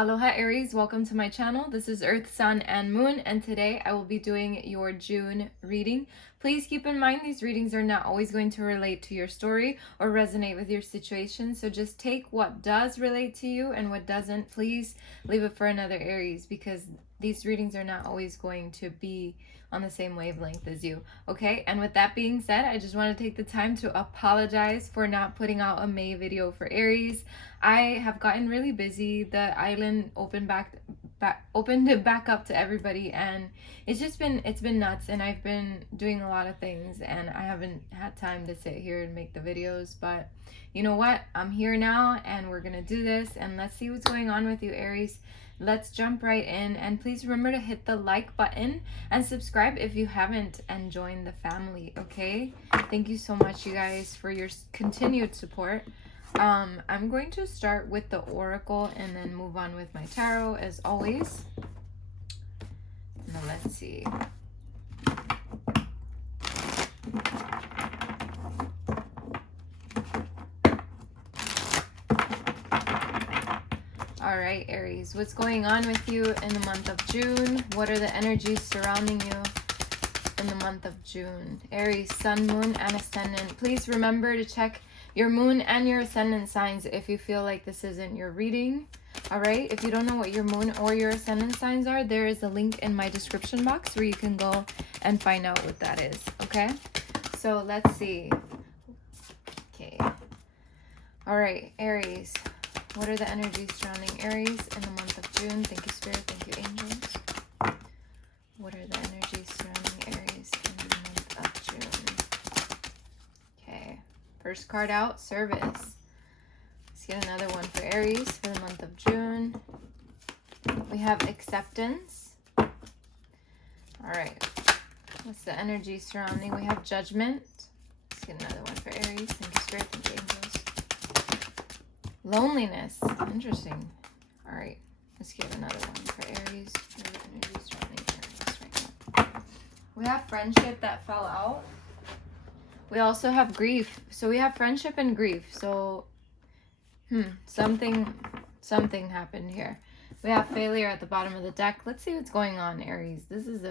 Aloha Aries, welcome to my channel. This is Earth, Sun, and Moon, and today I will be doing your June reading. Please keep in mind these readings are not always going to relate to your story or resonate with your situation, so just take what does relate to you and what doesn't, please leave it for another Aries, because these readings are not always going to be on the same wavelength as you, okay? And with that being said, I just want to take the time to apologize for not putting out a May video for Aries. I have gotten really busy. The island opened it back up to everybody, and it's been nuts, and I've been doing a lot of things and I haven't had time to sit here and make the videos. But you know what? I'm here now and we're gonna do this, and let's see what's going on with you, Aries. Let's jump right in, and please remember to hit the like button and subscribe if you haven't, and join the family, okay? Thank you so much, you guys, for your continued support. I'm going to start with the oracle and then move on with my tarot as always. Now let's see. All right, Aries, what's going on with you in the month of June? What are the energies surrounding you in the month of June? Aries, Sun, Moon, and Ascendant. Please remember to check your Moon and your Ascendant signs if you feel like this isn't your reading. All right, if you don't know what your Moon or your Ascendant signs are, there is a link in my description box where you can go and find out what that is, okay? So let's see. Okay. All right, Aries. What are the energies surrounding Aries in the month of June? Thank you, Spirit. Thank you, angels. What are the energies surrounding Aries in the month of June? Okay. First card out, service. Let's get another one for Aries for the month of June. We have acceptance. All right. What's the energy surrounding? We have judgment. Let's get another one for Aries. Thank you, Spirit. Thank you, angels. Loneliness. Interesting. All right. Let's get another one for Aries. What are the energies surrounding Aries right now? We have friendship that fell out. We also have grief. So we have friendship and grief. So, something happened here. We have failure at the bottom of the deck. Let's see what's going on, Aries. This is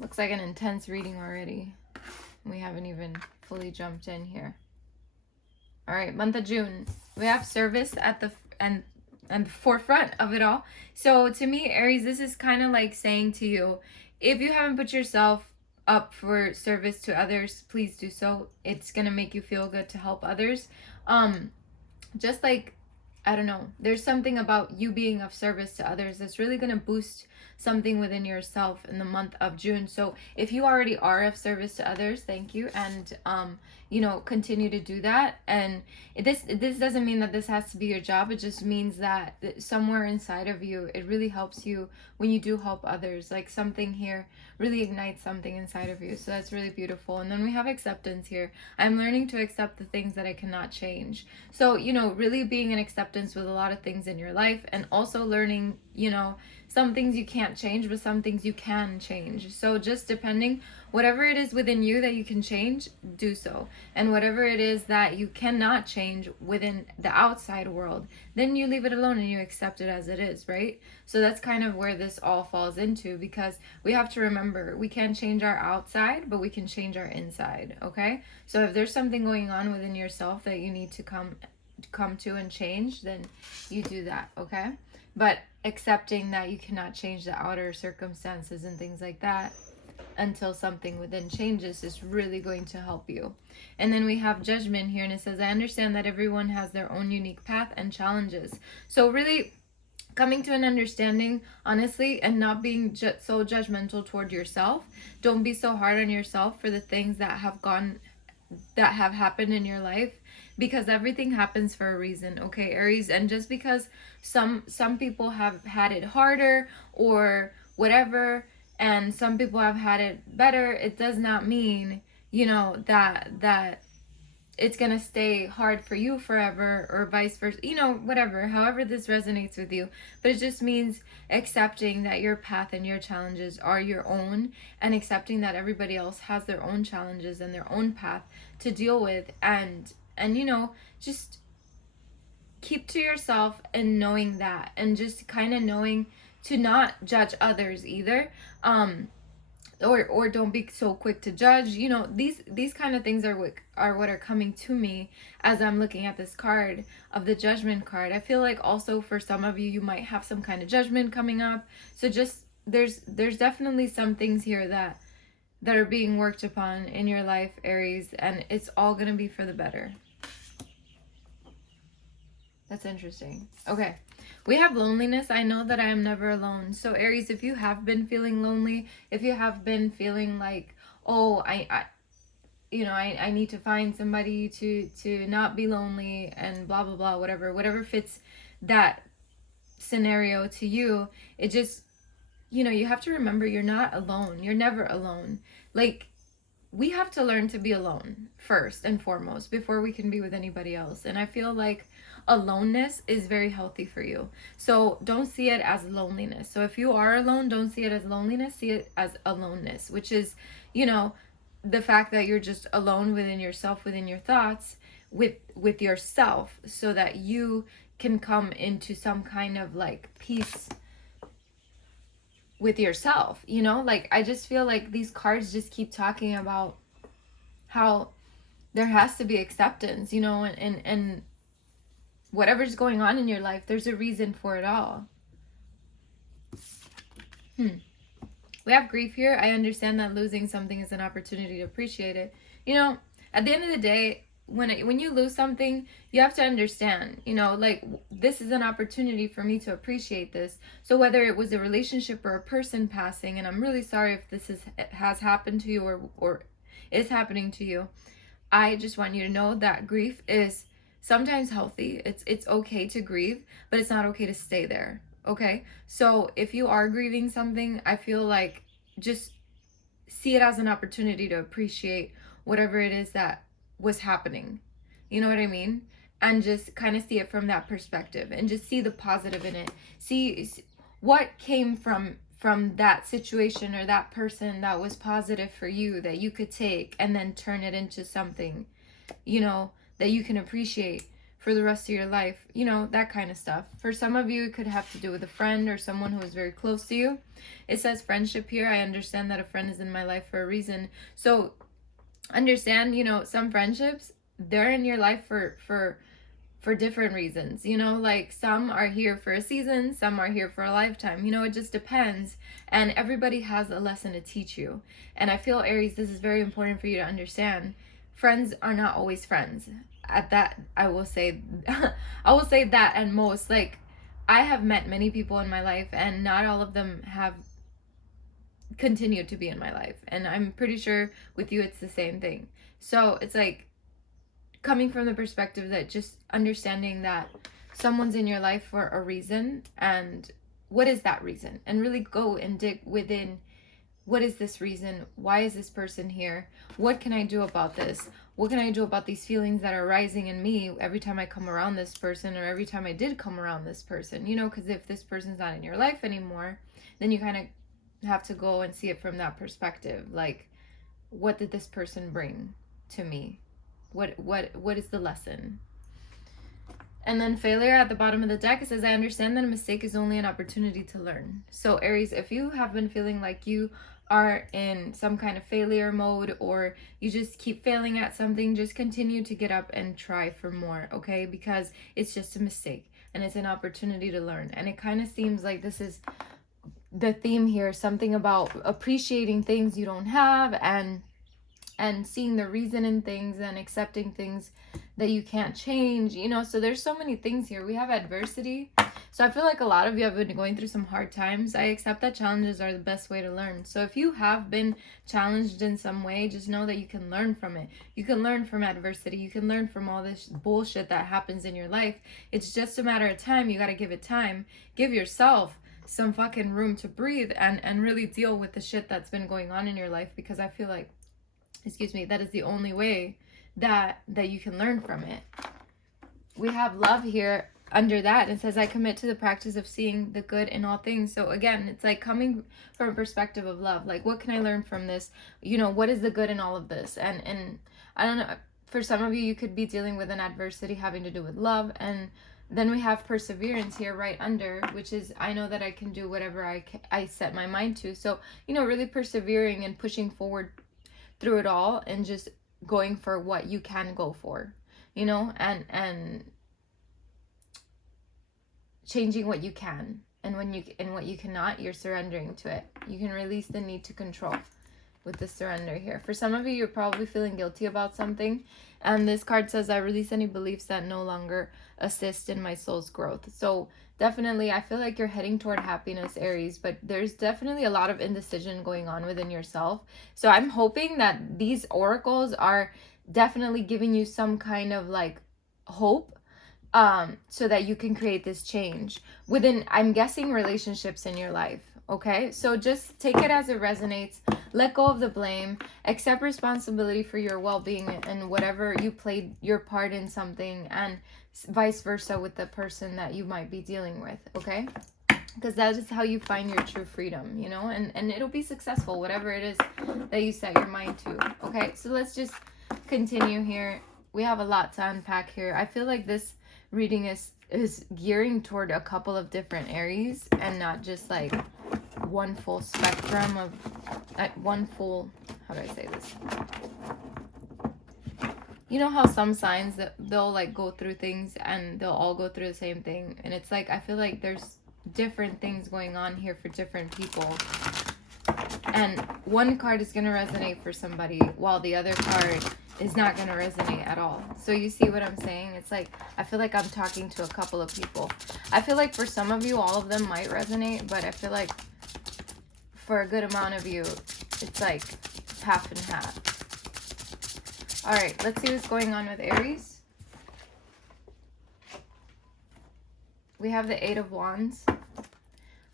looks like an intense reading already. We haven't even fully jumped in here. All right, month of June. We have service at the and the forefront of it all. So to me, Aries, this is kind of like saying to you, if you haven't put yourself up for service to others, please do so. It's gonna make you feel good to help others. Just like, I don't know, there's something about you being of service to others that's really gonna boost something within yourself in the month of June. So if you already are of service to others, thank you, and you know, continue to do that. And this doesn't mean that this has to be your job. It just means that somewhere inside of you, it really helps you when you do help others. Like something here really ignites something inside of you. So that's really beautiful. And then we have acceptance here. I'm learning to accept the things that I cannot change. So, you know, really being in acceptance with a lot of things in your life, and also learning, you know, some things you can't change, but some things you can change. So just depending, whatever it is within you that you can change, do so. And whatever it is that you cannot change within the outside world, then you leave it alone and you accept it as it is, right? So that's kind of where this all falls into, because we have to remember, we can't change our outside, but we can change our inside, okay? So if there's something going on within yourself that you need to come to and change, then you do that, okay? But accepting that you cannot change the outer circumstances and things like that until something within changes is really going to help you. And then we have judgment here, and it says, I understand that everyone has their own unique path and challenges. So really coming to an understanding, honestly, and not being so judgmental toward yourself. Don't be so hard on yourself for the things that have happened in your life, because everything happens for a reason, okay, Aries? And just because some people have had it harder or whatever, and some people have had it better, it does not mean, you know, that it's gonna stay hard for you forever, or vice versa, you know, whatever, however this resonates with you. But it just means accepting that your path and your challenges are your own, and accepting that everybody else has their own challenges and their own path to deal with, and you know, just keep to yourself and knowing that, and just kind of knowing to not judge others either. Or don't be so quick to judge. You know, these kind of things are what are coming to me as I'm looking at this card of the Judgment card. I feel like also for some of you, you might have some kind of judgment coming up. So just there's definitely some things here that are being worked upon in your life, Aries, and it's all gonna be for the better. That's interesting. Okay. We have loneliness. I know that I am never alone. So Aries, if you have been feeling lonely, if you have been feeling like, oh, I need to find somebody to not be lonely and blah, blah, blah, whatever fits that scenario to you, it just, you have to remember you're not alone. You're never alone. Like, we have to learn to be alone first and foremost before we can be with anybody else. And I feel like aloneness is very healthy for you. So don't see it as loneliness. So if you are alone, don't see it as loneliness, see it as aloneness, which is, the fact that you're just alone within yourself, within your thoughts, with yourself, so that you can come into some kind of like peace with yourself. Like, I just feel like these cards just keep talking about how there has to be acceptance, and whatever's going on in your life, there's a reason for it all. We have grief here. I understand that losing something is an opportunity to appreciate it. At the end of the day, when you lose something, you have to understand, like, this is an opportunity for me to appreciate this. So whether it was a relationship or a person passing, and I'm really sorry if this has happened to you or is happening to you, I just want you to know that grief is sometimes healthy. It's okay to grieve, but it's not okay to stay there. Okay? So if you are grieving something, I feel like just see it as an opportunity to appreciate whatever it is that was happening. You know what I mean? And just kind of see it from that perspective and just see the positive in it. See what came from that situation or that person that was positive for you, that you could take and then turn it into something, that you can appreciate for the rest of your life, that kind of stuff. For some of you, it could have to do with a friend or someone who is very close to you. It says friendship here. I understand that a friend is in my life for a reason. So understand, some friendships, they're in your life for different reasons. Like, some are here for a season, some are here for a lifetime. It just depends. And everybody has a lesson to teach you. And I feel, Aries, this is very important for you to understand. Friends are not always friends. At that, I will say that, and most, like, I have met many people in my life, and not all of them have continued to be in my life. And I'm pretty sure with you, it's the same thing. So it's like, coming from the perspective that just understanding that someone's in your life for a reason, and what is that reason? And really go and dig within, what is this reason? Why is this person here? What can I do about this? What can I do about these feelings that are rising in me every time I come around this person, or every time I did come around this person? Because if this person's not in your life anymore, then you kind of have to go and see it from that perspective. Like, what did this person bring to me? What is the lesson? And then failure at the bottom of the deck, it says, I understand that a mistake is only an opportunity to learn. So Aries, if you have been feeling like you are in some kind of failure mode, or you just keep failing at something, just continue to get up and try for more, okay? Because it's just a mistake and it's an opportunity to learn. And it kind of seems like this is the theme here, something about appreciating things you don't have, and seeing the reason in things, and accepting things that you can't change, so there's so many things here. We have adversity. So I feel like a lot of you have been going through some hard times. I accept that challenges are the best way to learn. So if you have been challenged in some way, just know that you can learn from it. You can learn from adversity. You can learn from all this bullshit that happens in your life. It's just a matter of time. You got to give it time. Give yourself some fucking room to breathe and really deal with the shit that's been going on in your life, because I feel like, that is the only way that you can learn from it. We have love here under that. It says, I commit to the practice of seeing the good in all things. So again, it's like coming from a perspective of love. Like, what can I learn from this? What is the good in all of this? And I don't know, for some of you, you could be dealing with an adversity having to do with love, and Then we have perseverance here right under, which is I know that I can do whatever I set my mind to. So, you know, really persevering and pushing forward through it all and just going for what you can go for, you know, and changing what you can. And what you cannot, you're surrendering to it. You can release the need to control with the surrender here. For some of you, you're probably feeling guilty about something. And this card says, I release any beliefs that no longer assist in my soul's growth. So definitely, I feel like you're heading toward happiness, Aries, but there's definitely a lot of indecision going on within yourself. So I'm hoping that these oracles are definitely giving you some kind of like hope, so that you can create this change within, I'm guessing, relationships in your life. Okay, so just take it as it resonates. Let go of the blame. Accept responsibility for your well-being and whatever you played your part in something, and vice versa with the person that you might be dealing with. Okay, because that is how you find your true freedom, you know, and it'll be successful, whatever it is that you set your mind to. Okay, so let's just continue here. We have a lot to unpack here. I feel like this reading is gearing toward a couple of different Aries and not just like one full spectrum of one full, how do I say this? You know how some signs that they'll like go through things and they'll all go through the same thing, and it's like I feel like there's different things going on here for different people, and one card is going to resonate for somebody while the other card is not going to resonate at all. So you see what I'm saying? It's like, I feel like I'm talking to a couple of people. I feel like for some of you, all of them might resonate, but I feel like for a good amount of you, it's like half and half. All right, let's see what's going on with Aries. We have the 8 of Wands.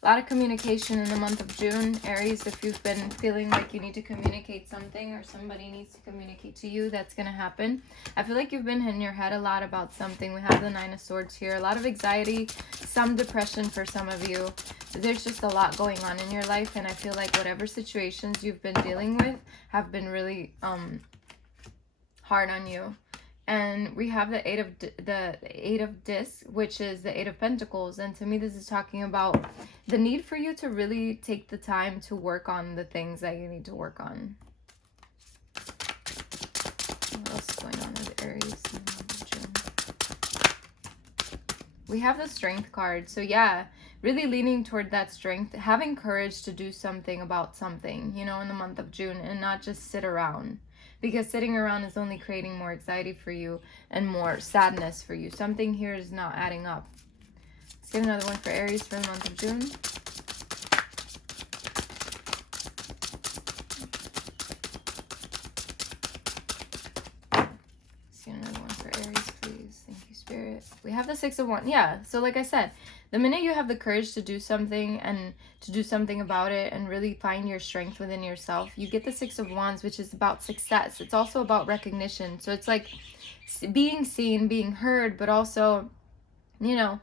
A lot of communication in the month of June. Aries, if you've been feeling like you need to communicate something or somebody needs to communicate to you, that's going to happen. I feel like you've been in your head a lot about something. We have the 9 of Swords here. A lot of anxiety, some depression for some of you. There's just a lot going on in your life, and I feel like whatever situations you've been dealing with have been really hard on you. And we have the eight of discs, which is the 8 of Pentacles. And to me, this is talking about the need for you to really take the time to work on the things that you need to work on. What else is going on with Aries? We have the Strength card. So yeah, really leaning toward that strength, having courage to do something about something, you know, in the month of June, and not just sit around. Because sitting around is only creating more anxiety for you and more sadness for you. Something here is not adding up. Let's get another one for Aries for the month of June. Let's get another one for Aries, please. Thank you, Spirit. We have the 6 of Wands. Yeah, so like I said, the minute you have the courage to do something and to do something about it and really find your strength within yourself, you get the 6 of Wands, which is about success. It's also about recognition. So it's like being seen, being heard, but also, you know,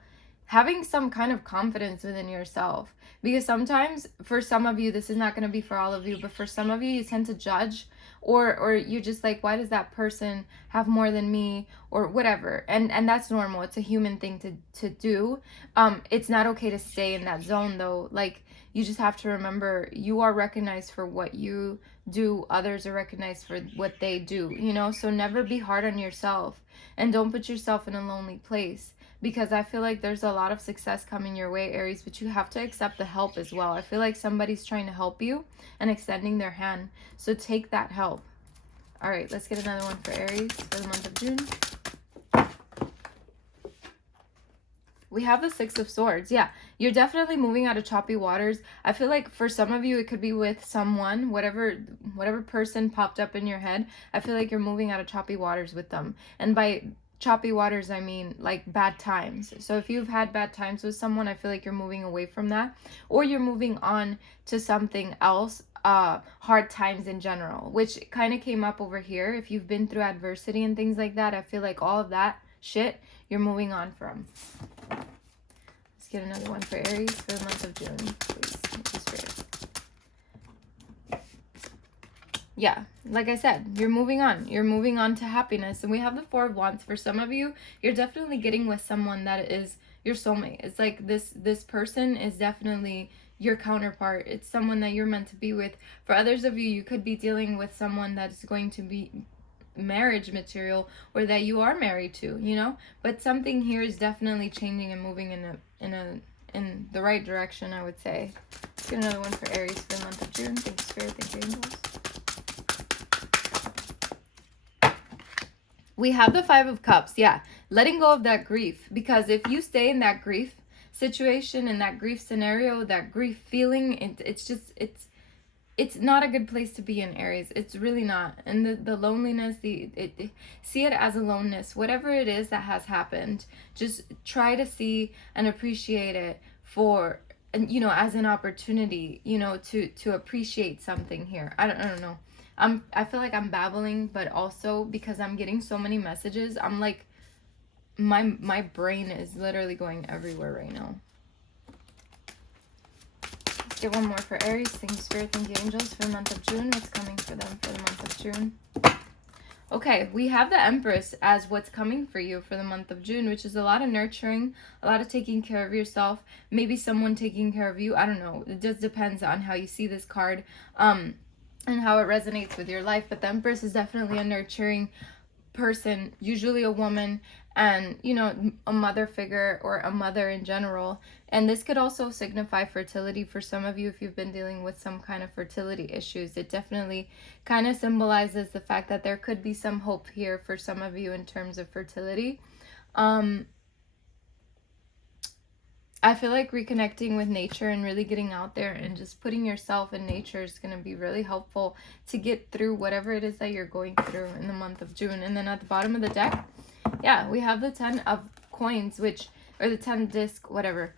having some kind of confidence within yourself. Because sometimes, for some of you, this is not going to be for all of you, but for some of you, you tend to judge, or you're just like, why does that person have more than me, or whatever. And that's normal. It's a human thing to do. It's not okay to stay in that zone, though. Like, you just have to remember, you are recognized for what you do. Others are recognized for what they do, you know? So never be hard on yourself, and don't put yourself in a lonely place. Because I feel like there's a lot of success coming your way, Aries, but you have to accept the help as well. I feel like somebody's trying to help you and extending their hand. So take that help. All right, let's get another one for Aries for the month of June. We have the 6 of Swords. Yeah, you're definitely moving out of choppy waters. I feel like for some of you, it could be with someone, whatever person popped up in your head. I feel like you're moving out of choppy waters with them. And by choppy waters, I mean like bad times. So if you've had bad times with someone, I feel like you're moving away from that, or you're moving on to something else. Hard times in general, which kind of came up over here. If you've been through adversity and things like that, I feel like all of that shit you're moving on from. Let's get another one for Aries for the month of June, please. Thank you, Spirit. yeah, like I said, you're moving on. You're moving on to happiness. And we have the Four of Wands. For some of you, you're definitely getting with someone that is your soulmate. It's like this person is definitely your counterpart. It's someone that you're meant to be with. For others of you, you could be dealing with someone that is going to be marriage material, or that you are married to, you know. But something here is definitely changing and moving in the right direction, I would say. Let's get another one for Aries for the month of June. Thank you, Spirit. Thank you, angels. We have the Five of Cups. Yeah, letting go of that grief, because if you stay in that grief situation, in that grief scenario, that grief feeling, it's not a good place to be in, Aries. It's really not. And the loneliness, see it as aloneness. Whatever it is that has happened, just try to see and appreciate it for, you know, as an opportunity, you know, to appreciate something here. I don't know. I feel like I'm babbling, but also because I'm getting so many messages, I'm like, my brain is literally going everywhere right now. Let's get one more for Aries. Thank you, Spirit. Thank you, angels, for the month of June. What's coming for them for the month of June? Okay, we have the Empress as what's coming for you for the month of June, which is a lot of nurturing, a lot of taking care of yourself, maybe someone taking care of you. I don't know. It just depends on how you see this card. And how it resonates with your life. But the Empress is definitely a nurturing person, usually a woman, and, you know, a mother figure or a mother in general. And this could also signify fertility for some of you if you've been dealing with some kind of fertility issues. It definitely kind of symbolizes the fact that there could be some hope here for some of you in terms of fertility. I feel like reconnecting with nature and really getting out there and just putting yourself in nature is going to be really helpful to get through whatever it is that you're going through in the month of June. And then at the bottom of the deck, yeah, we have the 10 of coins, which, or the 10 disc, whatever.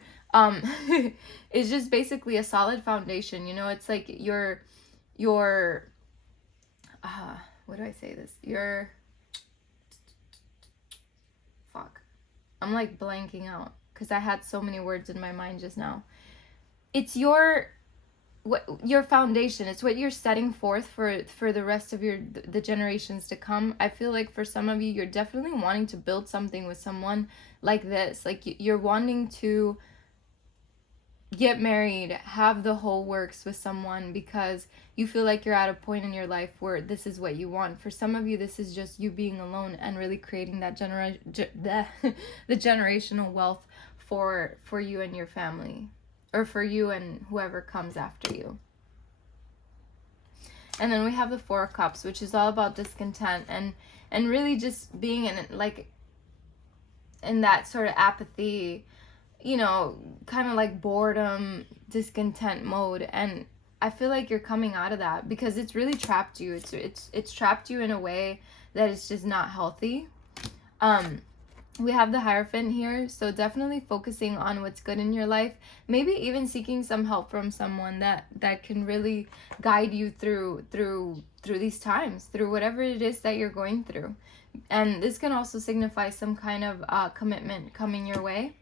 It's just basically a solid foundation. You know, it's like your what do I say this? I'm like blanking out, because I had so many words in my mind just now. It's your foundation. It's what you're setting forth for the rest of the generations to come. I feel like for some of you, you're definitely wanting to build something with someone like this. Like you're wanting to get married, have the whole works with someone, because you feel like you're at a point in your life where this is what you want. For some of you, this is just you being alone and really creating that the generational wealth for you and your family, or for you and whoever comes after you. And then we have the Four of Cups, which is all about discontent and really just being in that sort of apathy, you know, kind of like boredom, discontent mode. And I feel like you're coming out of that, because it's really trapped you. It's trapped you in a way that is just not healthy. We have the Hierophant here, so definitely focusing on what's good in your life, maybe even seeking some help from someone that can really guide you through these times, through whatever it is that you're going through. And this can also signify some kind of commitment coming your way.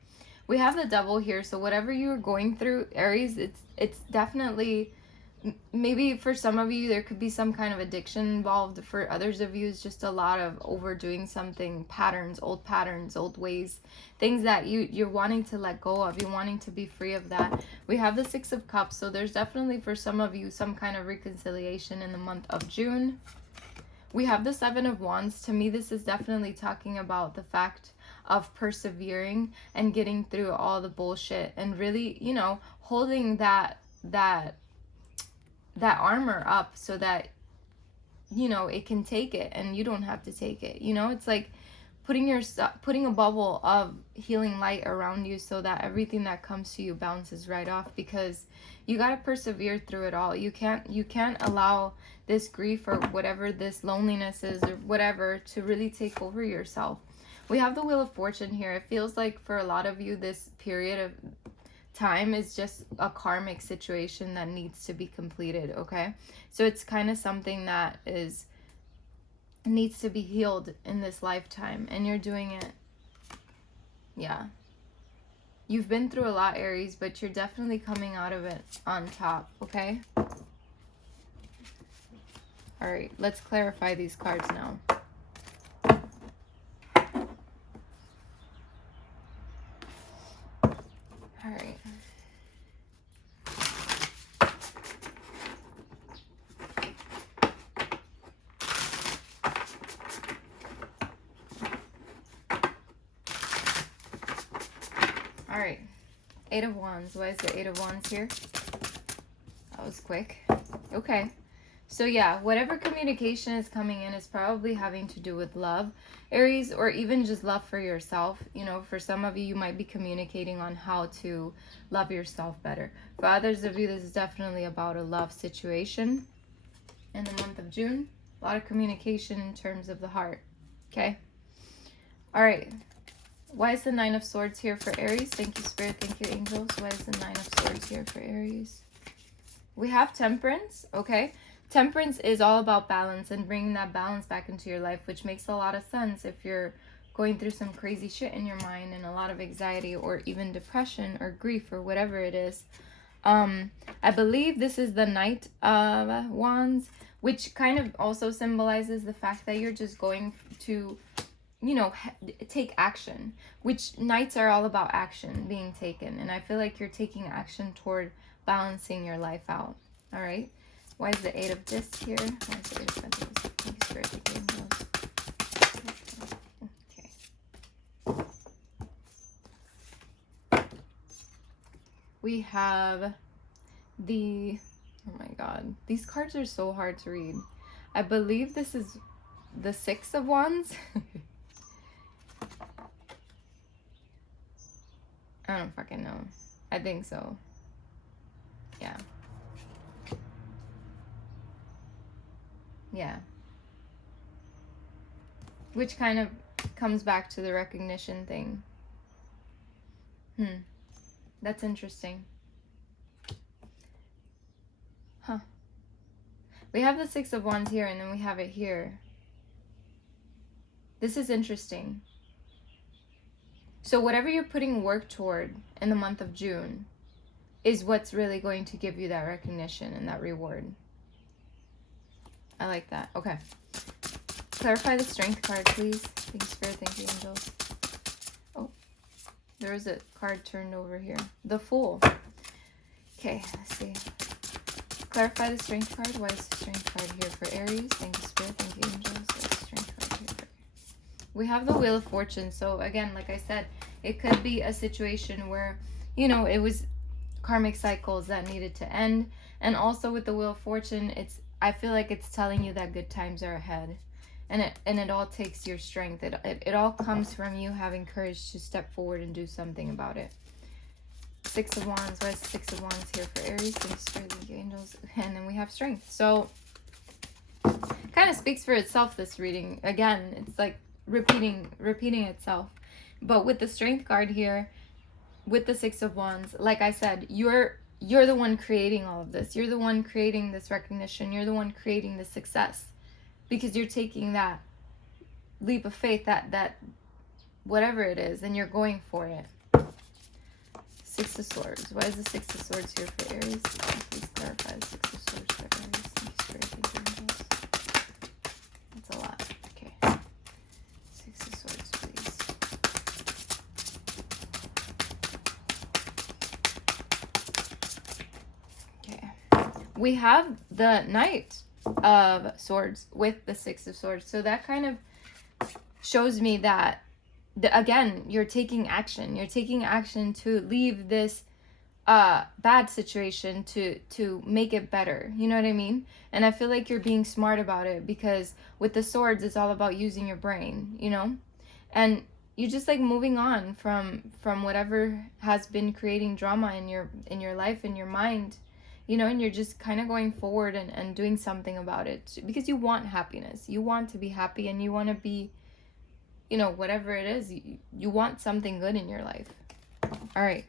We have the Devil here, so whatever you're going through, Aries, it's definitely, maybe for some of you there could be some kind of addiction involved. For others of you, it's just a lot of overdoing something, patterns, old ways, things that you're wanting to let go of. You're wanting to be free of that. We have the Six of Cups, so there's definitely for some of you some kind of reconciliation in the month of June. We have the Seven of Wands. To me, this is definitely talking about the fact of persevering and getting through all the bullshit, and really, you know, holding that armor up so that, you know, it can take it and you don't have to take it. You know, it's like putting a bubble of healing light around you so that everything that comes to you bounces right off, because you got to persevere through it all. You can't allow this grief or whatever this loneliness is or whatever to really take over yourself. We have the Wheel of Fortune here. It feels like for a lot of you, this period of time is just a karmic situation that needs to be completed, okay? So it's kind of something that needs to be healed in this lifetime, and you're doing it. Yeah. You've been through a lot, Aries, but you're definitely coming out of it on top, okay? All All right, let's clarify these cards now. All right. All right. Eight of Wands. Why is the Eight of Wands here? That was quick. Okay. So yeah, whatever communication is coming in is probably having to do with love, Aries, or even just love for yourself. You know, for some of you, you might be communicating on how to love yourself better. For others of you, this is definitely about a love situation in the month of June. A lot of communication in terms of the heart. Okay. All right. Why is the Nine of Swords here for Aries? Thank you, Spirit. Thank you, Angels. Why is the Nine of Swords here for Aries? We have Temperance. Okay. Temperance is all about balance and bringing that balance back into your life, which makes a lot of sense if you're going through some crazy shit in your mind and a lot of anxiety or even depression or grief or whatever it is. I believe this is the Knight of Wands, which kind of also symbolizes the fact that you're just going to, you know, take action, which Knights are all about action being taken. And I feel like you're taking action toward balancing your life out. All right. Why is the Eight of Discs here? Why is the Eight of Pentacles? Thank you, Spirit. Thank you, Angels. Okay. We have the... Oh my god. These cards are so hard to read. I believe this is the Six of Wands. I don't fucking know. I think so. Yeah. Yeah. Which kind of comes back to the recognition thing. That's interesting. Huh. We have the Six of Wands here, and then we have it here. This is interesting. So whatever you're putting work toward in the month of June is what's really going to give you that recognition and that reward. I like that. Okay. Clarify the Strength card, please. Thank you, Spirit. Thank you, Angels. Oh, there was a card turned over here. The Fool. Okay, let's see. Clarify the Strength card. Why is the Strength card here for Aries? Thank you, Spirit. Thank you, Angels. Why is the Strength card here for Aries? We have the Wheel of Fortune. So again, like I said, it could be a situation where, you know, it was karmic cycles that needed to end. And also with the Wheel of Fortune, I feel like it's telling you that good times are ahead, and it all takes your strength. It all comes from you having courage to step forward and do something about it. Six of Wands. Why is the Six of Wands here for Aries? Thank you, Spirit. Thank you, Angels. And then we have Strength. So kind of speaks for itself, this reading. Again, it's like repeating itself. But with the Strength card here, with the Six of Wands, like I said, you're the one creating all of this. You're the one creating this recognition. You're the one creating the success, because you're taking that leap of faith, that whatever it is, and you're going for it. Six of Swords. Why is the Six of Swords here for Aries? Please clarify the Six of Swords for Aries. Thank you, Spirit. Thank you, Angels. That's a lot. Okay. Six of Swords, please. We have the Knight of Swords with the Six of Swords. So that kind of shows me that, again, you're taking action. You're taking action to leave this bad situation to make it better. You know what I mean? And I feel like you're being smart about it, because with the swords, it's all about using your brain, you know? And you're just like moving on from whatever has been creating drama in your life, in your mind. You know, and you're just kind of going forward and doing something about it, because you want happiness. You want to be happy, and you want to be, you know, whatever it is, you want something good in your life. All right.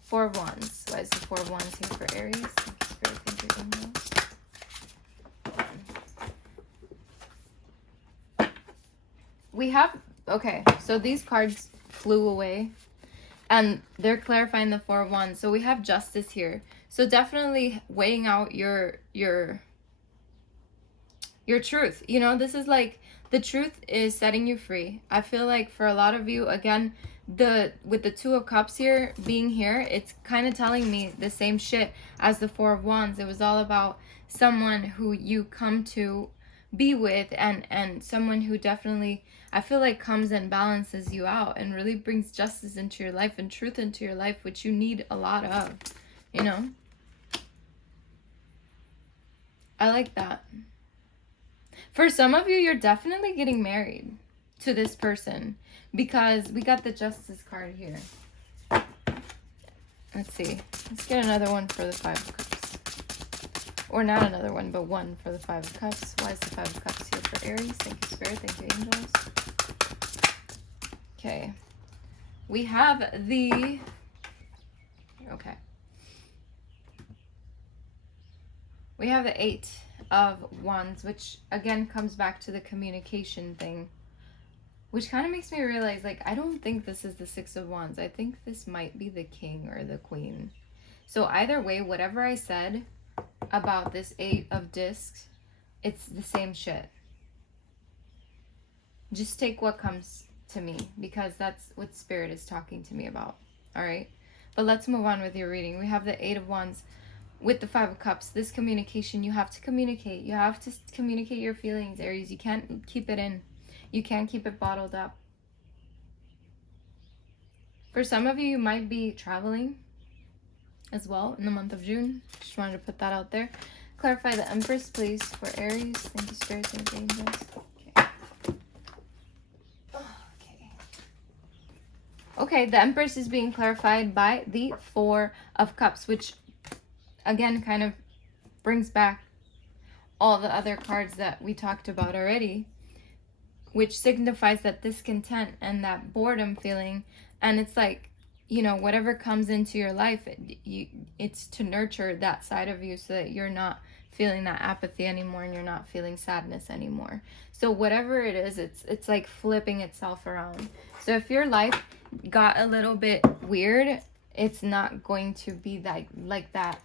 Four of Wands. Why is the Four of Wands here for Aries? Thank you, Spirit. Thank you, Angels. We have, okay, so these cards flew away, and they're clarifying the Four of Wands. So we have Justice here. So definitely weighing out your your truth. You know, this is like, the truth is setting you free. I feel like for a lot of you, again, with the Two of Cups here being here, it's kind of telling me the same shit as the Four of Wands. It was all about someone who you come to be with, and someone who definitely, I feel like, comes and balances you out and really brings justice into your life and truth into your life, which you need a lot of, you know. I like that. For some of you, you're definitely getting married to this person, because we got the Justice card here. Let's see. Let's get another one for the Five of Cups. Or not another one, but one for the Five of Cups. Why is the Five of Cups here for Aries? Thank you, Spirit. Thank you, Angels. Okay. We have the... Okay. We have the Eight of Wands, which again comes back to the communication thing, which kind of makes me realize, like, I don't think this is the Six of Wands. I think this might be the King or the Queen. So either way, whatever I said about this Eight of Discs, it's the same shit. Just take what comes to me, because that's what Spirit is talking to me about. All right, but let's move on with your reading. We have the Eight of Wands with the Five of Cups. This communication, you have to communicate. You have to communicate your feelings, Aries. You can't keep it in. You can't keep it bottled up. For some of you, you might be traveling as well in the month of June. Just wanted to put that out there. Clarify the Empress, please, for Aries. Thank you, Spirit. Thank you, Angels. Okay, the Empress is being clarified by the Four of Cups, which again kind of brings back all the other cards that we talked about already, which signifies that discontent and that boredom feeling. And it's like, you know, whatever comes into your life, it's to nurture that side of you so that you're not feeling that apathy anymore and you're not feeling sadness anymore. So whatever it is, it's like flipping itself around. So if your life got a little bit weird, it's not going to be like that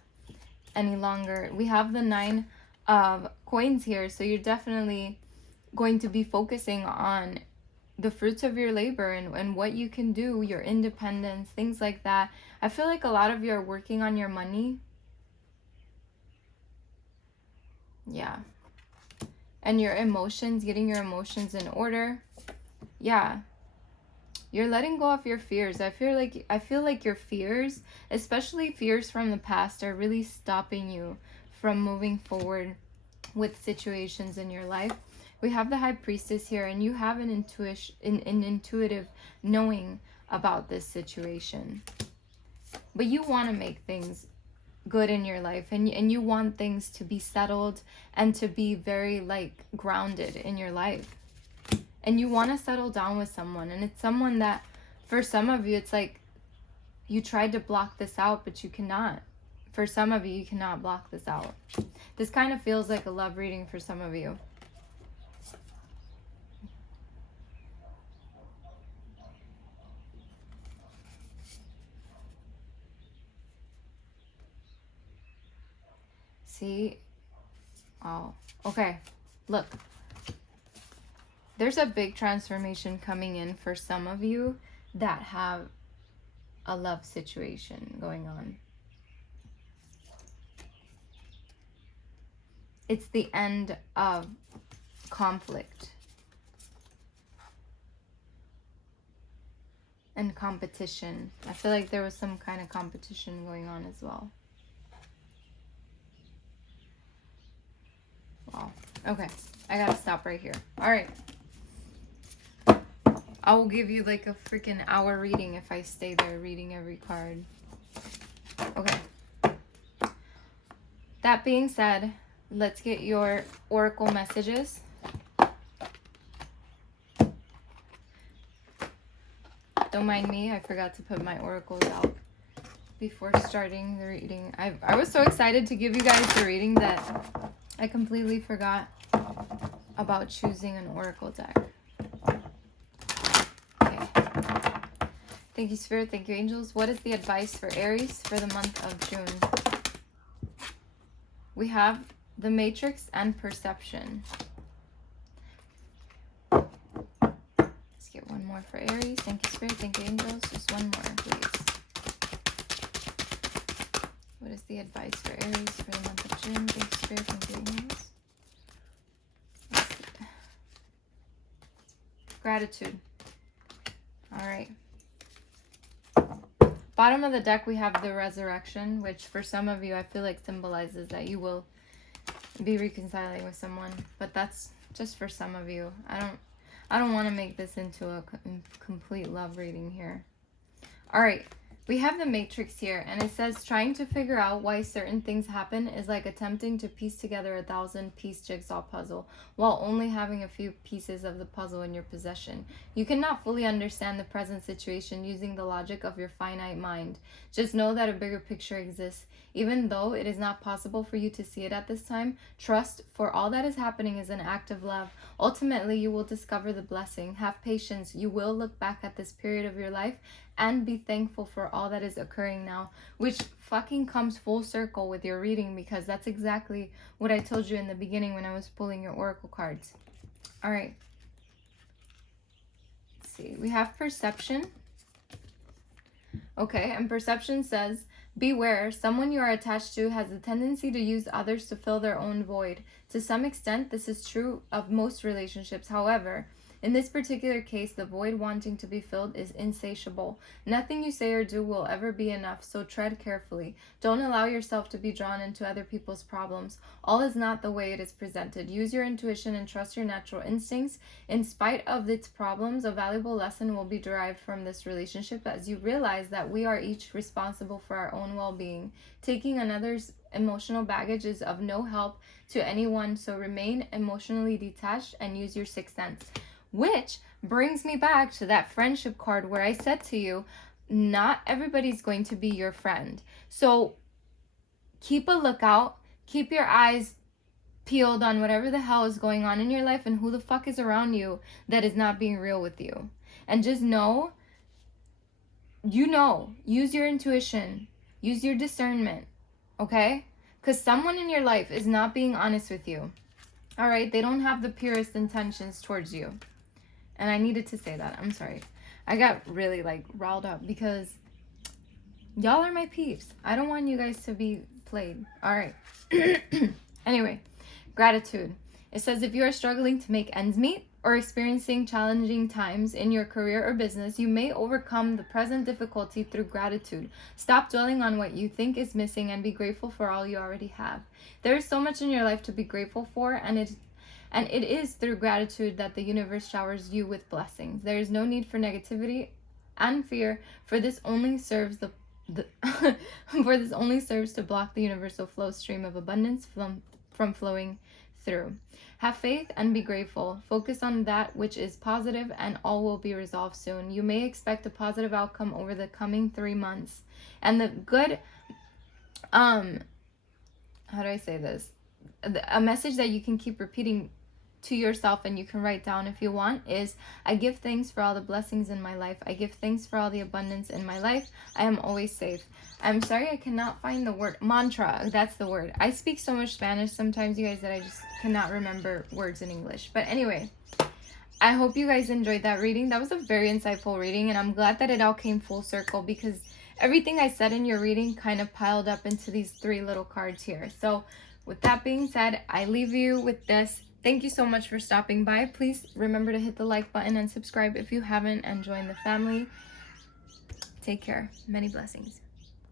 any longer. We have the Nine of Coins here, so you're definitely going to be focusing on the fruits of your labor and what you can do, your independence, things like that. I feel like a lot of you are working on your money. Yeah. And your emotions, getting your emotions in order. Yeah. You're letting go of your fears. I feel like your fears, especially fears from the past, are really stopping you from moving forward with situations in your life. We have the High Priestess here, and you have an intuitive knowing about this situation. But you want to make things good in your life, and you want things to be settled and to be very, like, grounded in your life. And you want to settle down with someone, and it's someone that, for some of you, it's like you tried to block this out, but you cannot. For some of you, you cannot block this out. This kind of feels like a love reading for some of you. See? Oh, okay. Look. There's a big transformation coming in for some of you that have a love situation going on. It's the end of conflict and competition. I feel like there was some kind of competition going on as well. Wow. Okay. I gotta stop right here. All right. I will give you like a freaking hour reading if I stay there reading every card. Okay. That being said, let's get your oracle messages. Don't mind me, I forgot to put my oracles out before starting the reading. I was so excited to give you guys the reading that I completely forgot about choosing an oracle deck. Okay. Thank you, Spirit. Thank you, Angels. What is the advice for Aries for the month of June? We have the Matrix and Perception. more for Aries. Thank you, Spirit. Thank you, Angels. Just one more, please. What is the advice for Aries for the month of June? Thank you, Spirit. Thank you, Angels. Gratitude. All right. Bottom of the deck, we have the Resurrection, which for some of you, I feel like symbolizes that you will be reconciling with someone. But that's just for some of you. I don't want to make this into a complete love reading here. All right. We have the Matrix here, and it says trying to figure out why certain things happen is like attempting to piece together a 1,000-piece jigsaw puzzle while only having a few pieces of the puzzle in your possession. You cannot fully understand the present situation using the logic of your finite mind. Just know that a bigger picture exists. Even though it is not possible for you to see it at this time, trust, for all that is happening is an act of love. Ultimately, you will discover the blessing. Have patience. You will look back at this period of your life and be thankful for all that is occurring now, which fucking comes full circle with your reading, because that's exactly what I told you in the beginning when I was pulling your oracle cards. All right. Let's see. We have Perception. Okay, and Perception says, beware, someone you are attached to has a tendency to use others to fill their own void. To some extent, this is true of most relationships. However, in this particular case, the void wanting to be filled is insatiable. Nothing you say or do will ever be enough, so tread carefully. Don't allow yourself to be drawn into other people's problems. All is not the way it is presented. Use your intuition and trust your natural instincts. In spite of its problems, a valuable lesson will be derived from this relationship as you realize that we are each responsible for our own well-being. Taking another's emotional baggage is of no help to anyone, so remain emotionally detached and use your sixth sense. Which brings me back to that friendship card where I said to you, not everybody's going to be your friend. So keep a lookout, keep your eyes peeled on whatever the hell is going on in your life and who the fuck is around you that is not being real with you. And just know, use your intuition, use your discernment, okay? Because someone in your life is not being honest with you. All right? They don't have the purest intentions towards you. And I needed to say that. I'm sorry. I got really riled up because y'all are my peeps. I don't want you guys to be played. All right. Anyway, gratitude. It says if you are struggling to make ends meet or experiencing challenging times in your career or business, you may overcome the present difficulty through gratitude. Stop dwelling on what you think is missing and be grateful for all you already have. There is so much in your life to be grateful for, and it is through gratitude that the universe showers you with blessings. There is no need for negativity and fear, for this only serves for this only serves to block the universal flow stream of abundance from flowing through. Have faith and be grateful. Focus on that which is positive and all will be resolved soon. You may expect a positive outcome over the coming 3 months. And the good, how do I say this? A message that you can keep repeating to yourself and you can write down if you want is, I give thanks for all the blessings in my life. I give thanks for all the abundance in my life. I am always safe. I'm sorry I cannot find the word mantra. That's the word. I speak so much Spanish sometimes, you guys, that I just cannot remember words in English. But anyway, I hope you guys enjoyed that reading. That was a very insightful reading, and I'm glad that it all came full circle because everything I said in your reading kind of piled up into these 3 little cards here. So with that being said, I leave you with this. Thank you so much for stopping by. Please remember to hit the like button and subscribe if you haven't, and join the family. Take care. Many blessings.